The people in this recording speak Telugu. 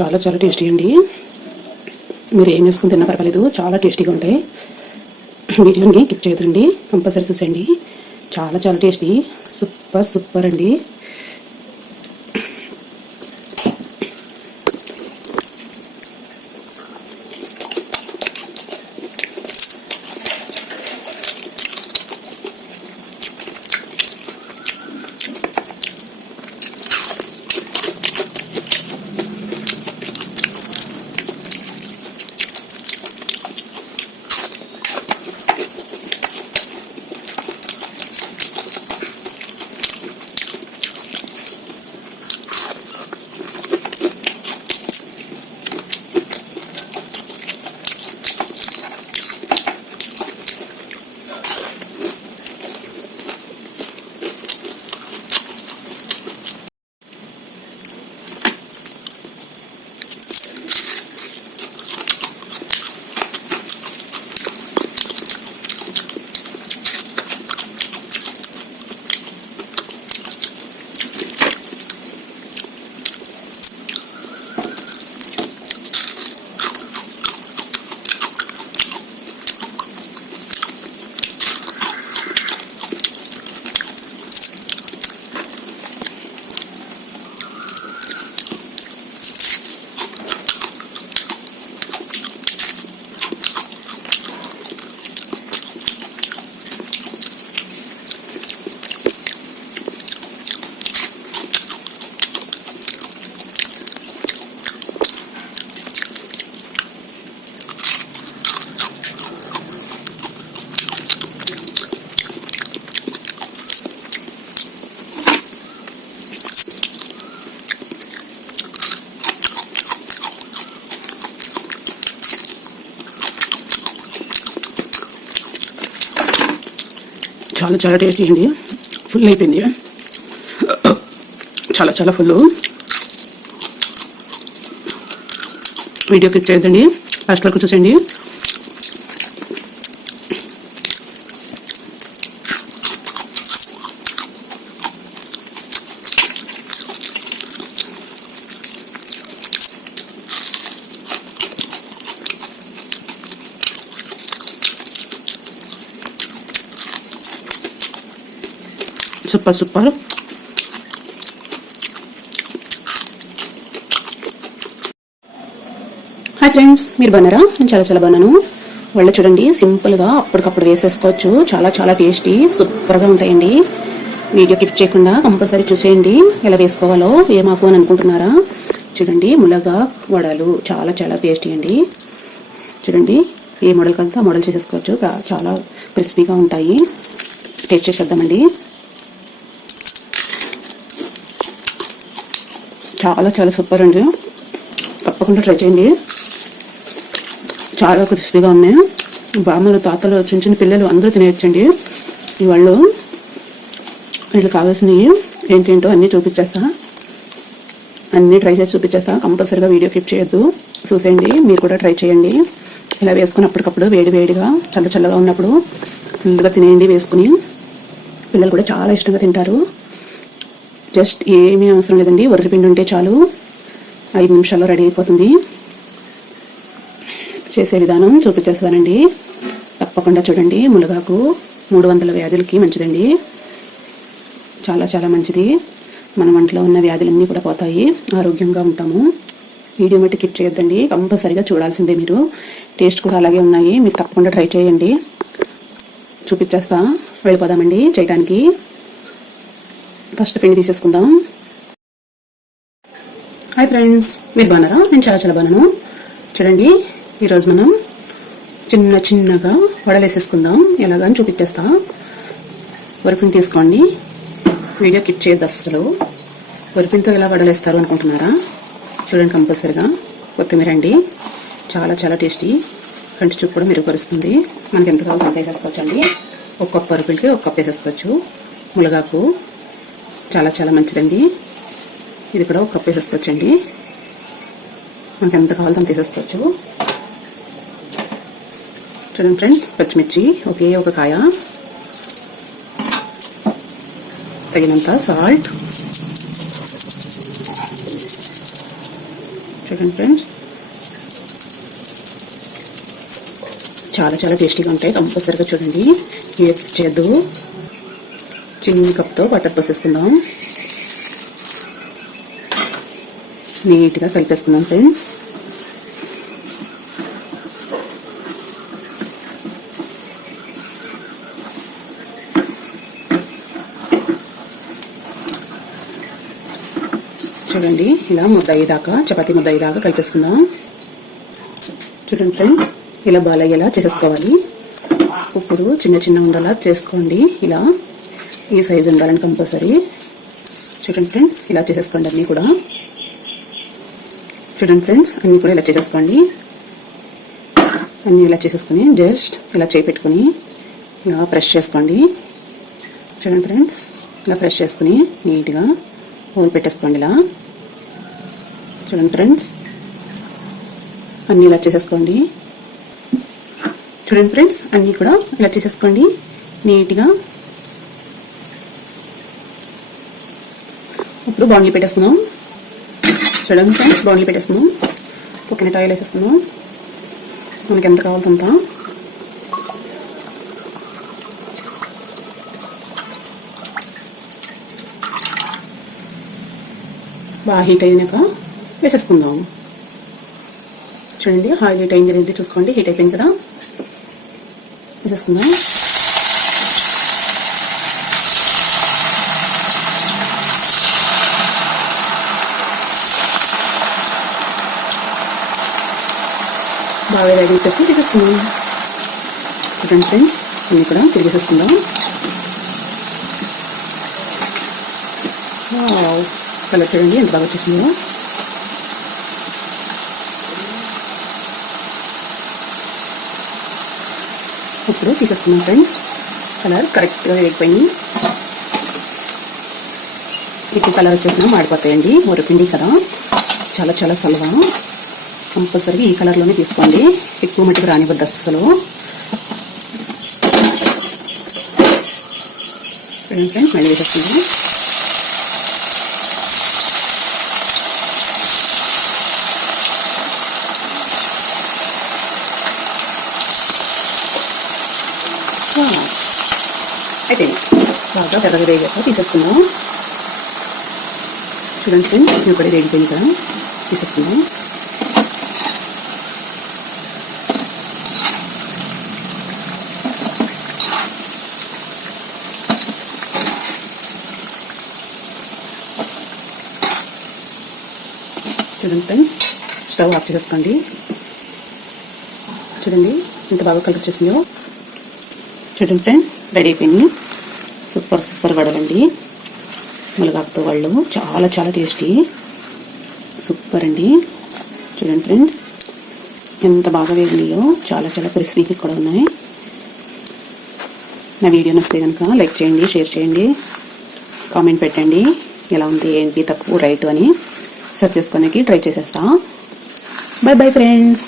చాలా చాలా టేస్టీ అండి. మీరు ఏం వేసుకుని తిన్నా పర్వాలేదు, చాలా టేస్టీగా ఉంటాయి. వీడియోని క్లిక్ చేయదండి, కంపల్సరీ చూసేయండి. చాలా చాలా టేస్టీ, సూపర్ సూపర్ అండి. చాలా చాలా టేస్టీ అండి. ఫుల్ అయిపోయింది, చాలా చాలా ఫుల్. వీడియో క్లిక్ చేయొద్దండి, లాస్ట్ వరకు చూసేయండి. Super super. హాయ్ ఫ్రెండ్స్, మీరు బాగున్నారా? నేను చాలా చాలా బాగున్నాను. వాళ్ళు చూడండి, సింపుల్గా అప్పటికప్పుడు వేసేసుకోవచ్చు. చాలా చాలా టేస్టీ, సూపర్గా ఉంటాయండి. వీడియో కిప్ చేయకుండా కంపల్సరీ చూసేయండి ఎలా వేసుకోవాలో. ఏమాకు అని అనుకుంటున్నారా? చూడండి, ములగా వడలు చాలా చాలా టేస్టీ అండి. చూడండి, ఏ మోడల్ కలితే ఆ మోడల్ చేసేసుకోవచ్చు. చాలా క్రిస్పీగా ఉంటాయి. టేస్ట్ చేసేద్దామండి. చాలా చాలా సూపర్ అండి, తప్పకుండా ట్రై చేయండి. చాలా క్రిస్పీగా ఉన్నాయి. బామ్మలు, తాతలు, చిన్న చిన్న పిల్లలు అందరూ తినేయచ్చండి. ఇవాళ్ళు వీళ్ళు కావాల్సినవి ఏంటేంటో అన్నీ చూపించేస్తా, అన్నీ ట్రై చేసి చూపించేస్తా. కంపల్సరీగా వీడియో క్లిప్ చేయొద్దు, చూసేయండి. మీరు కూడా ట్రై చేయండి. ఇలా వేసుకుని అప్పటికప్పుడు వేడి వేడిగా చల్ల చల్లగా ఉన్నప్పుడు ఫుల్గా తినేయండి వేసుకుని. పిల్లలు కూడా చాలా ఇష్టంగా తింటారు. జస్ట్ ఏమీ అవసరం లేదండి, వరిపిండి ఉంటే చాలు, 5 నిమిషాల్లో రెడీ అయిపోతుంది. చేసే విధానం చూపించేస్తానండి, తప్పకుండా చూడండి. మునగాకు 300 వ్యాధులకి మంచిదండి, చాలా చాలా మంచిది. మన ఒంట్లో ఉన్న వ్యాధులన్నీ కూడా పోతాయి, ఆరోగ్యంగా ఉంటాము. వీడియో మట్టి కిప్ చేయొద్దండి, కంపల్సరీగా చూడాల్సిందే మీరు. టేస్ట్ కూడా అలాగే ఉన్నాయి, మీరు తప్పకుండా ట్రై చేయండి. చూపించేస్తా, వెళ్ళిపోదామండి చేయడానికి. ఫస్ట్ పిండి తీసేసుకుందాం. హాయ్ ఫ్రెండ్స్, మీరు బాగున్నారా? నేను చాలా చాలా బాగున్నాను. చూడండి, ఈరోజు మనం చిన్న చిన్నగా వడలేసేసుకుందాం. ఎలాగని చూపించేస్తా. వరిపిండి తీసుకోండి, వీడియో క్లిక్ చేయొద్దు అసలు. వరిపిండితో ఎలా వడలేస్తారు అనుకుంటున్నారా? చూడండి, కంపల్సరీగా కొత్తిమీర అండి, చాలా చాలా టేస్టీ. కంటి చూపు కూడా మెరుగుపరుస్తుంది. మనకి ఎంత కావాలో అంత వేసేసుకోవచ్చు అండి. 1 కప్పు వరిపిండికి 1 కప్పు వేసేసుకోవచ్చు. మునగాకు చాలా చాలా మంచిదండి, ఇది కూడా 1 కప్పు వేసేసుకోవచ్చండి. మనకి ఎంత కావాలో అంత వేసేసుకోవచ్చు. చూడండి ఫ్రెండ్స్, పచ్చిమిర్చి ఒకే ఒక కాయ, తగినంత సాల్ట్, చూడండి ఫ్రెండ్స్, చాలా చాలా టేస్టీగా ఉంటాయి. కంపల్సరిగా చూడండి, చేయొద్దు. చిన్న కప్తో బటర్ పోసేసుకుందాం. నీట్గా కలిపేసుకుందాం ఫ్రెండ్స్. చూడండి, ఇలా ముద్ద అయ్యేదాకా, చపాతీ ముద్ద అయ్యేదాకా కలిపేసుకుందాం. చూడండి ఫ్రెండ్స్, ఇలా బాల్ అయ్యేలా చేసేసుకోవాలి. ఇప్పుడు చిన్న చిన్న ఉండలా చేసుకోండి. ఇలా ఈ సైజు ఉండాలని కంపల్సరీ. చూడండి ఫ్రెండ్స్, ఇలా చేసేసుకోండి అన్నీ కూడా. చూడండి ఫ్రెండ్స్, అన్నీ కూడా ఇలా చేసేసుకోండి. అన్నీ ఇలా చేసేసుకొని జస్ట్ ఇలా చేయి పెట్టుకొని ఇలా ప్రెస్ చేసుకోండి. చూడండి ఫ్రెండ్స్, ఇలా ప్రెస్ చేసుకుని నీట్గా హోల్ పెట్టేసుకోండి. ఇలా చూడండి ఫ్రెండ్స్, అన్నీ ఇలా చేసేసుకోండి. చూడండి ఫ్రెండ్స్, అన్నీ కూడా ఇలా చేసేసుకోండి నీట్గా. ఇప్పుడు బౌండ్లీ పెట్టేసుకుందాం. చూడండి ఫ్రెండ్స్, బౌండ్లీ పెట్టేసుకుందాం. కోకోనట్ ఆయిల్ వేసేసుకుందాం. మనకి ఎంత కావాలంత. బాగా హీట్ అయినాక వేసేసుకుందాం. చూడండి, ఆయిల్ హీట్ అయింది అనేది చూసుకోండి. హీట్ అయిపోయింది కదా, వేసేసుకుందాం. బాగా రెడీ చేసి తీసేసుకుందాం. చూడండి ఫ్రెండ్స్, అన్నీ కూడా తిరిగేసేసుకుందాం. కలర్ చూడండి ఎంత బాగా వచ్చేసిందో. ఇప్పుడు తీసేసుకున్నాం ఫ్రెండ్స్. కలర్ కరెక్ట్గా వేగిపోయింది. ఇటు కలర్ వచ్చేసినా మాడిపోతాయండి. వరిపిండి కదా, చాలా చాలా సలవా. కంపల్సరీ ఈ కలర్లోనే తీసుకోండి. ఎక్కువ మట్టుకు రానివ్వద్దు అస్సలు. ఫ్రెండ్స్, మళ్ళీ వేసేసుకుందాం. అయితే బాగా పెద్దగా వేగాక తీసేసుకుందాం. చూడండి ఫ్రెండ్స్, ఇవి కూడా వేగిపోయింది కదా, తీసేసుకుందాం. చూడండి ఫ్రెండ్స్, స్టవ్ ఆఫ్ చేసేసుకోండి. చూడండి ఎంత బాగా కలర్ వచ్చేసిందో. చూడండి ఫ్రెండ్స్, రెడీ అయిపోయింది. సూపర్ సూపర్ వడలండి, మునగాకుతో వాళ్ళు. చాలా చాలా టేస్టీ, సూపర్ అండి. చూడండి ఫ్రెండ్స్, ఎంత బాగా వేగినాయో. చాలా చాలా క్రిస్పీగా కూడా ఉన్నాయి. నా వీడియో నచ్చితే కనుక లైక్ చేయండి, షేర్ చేయండి, కామెంట్ పెట్టండి. ఎలా ఉంది, ఏంటి, తప్పు రైట్ అని సెర్చ్ చేసుకోడానికి ట్రై చేసేస్తా. By bye friends.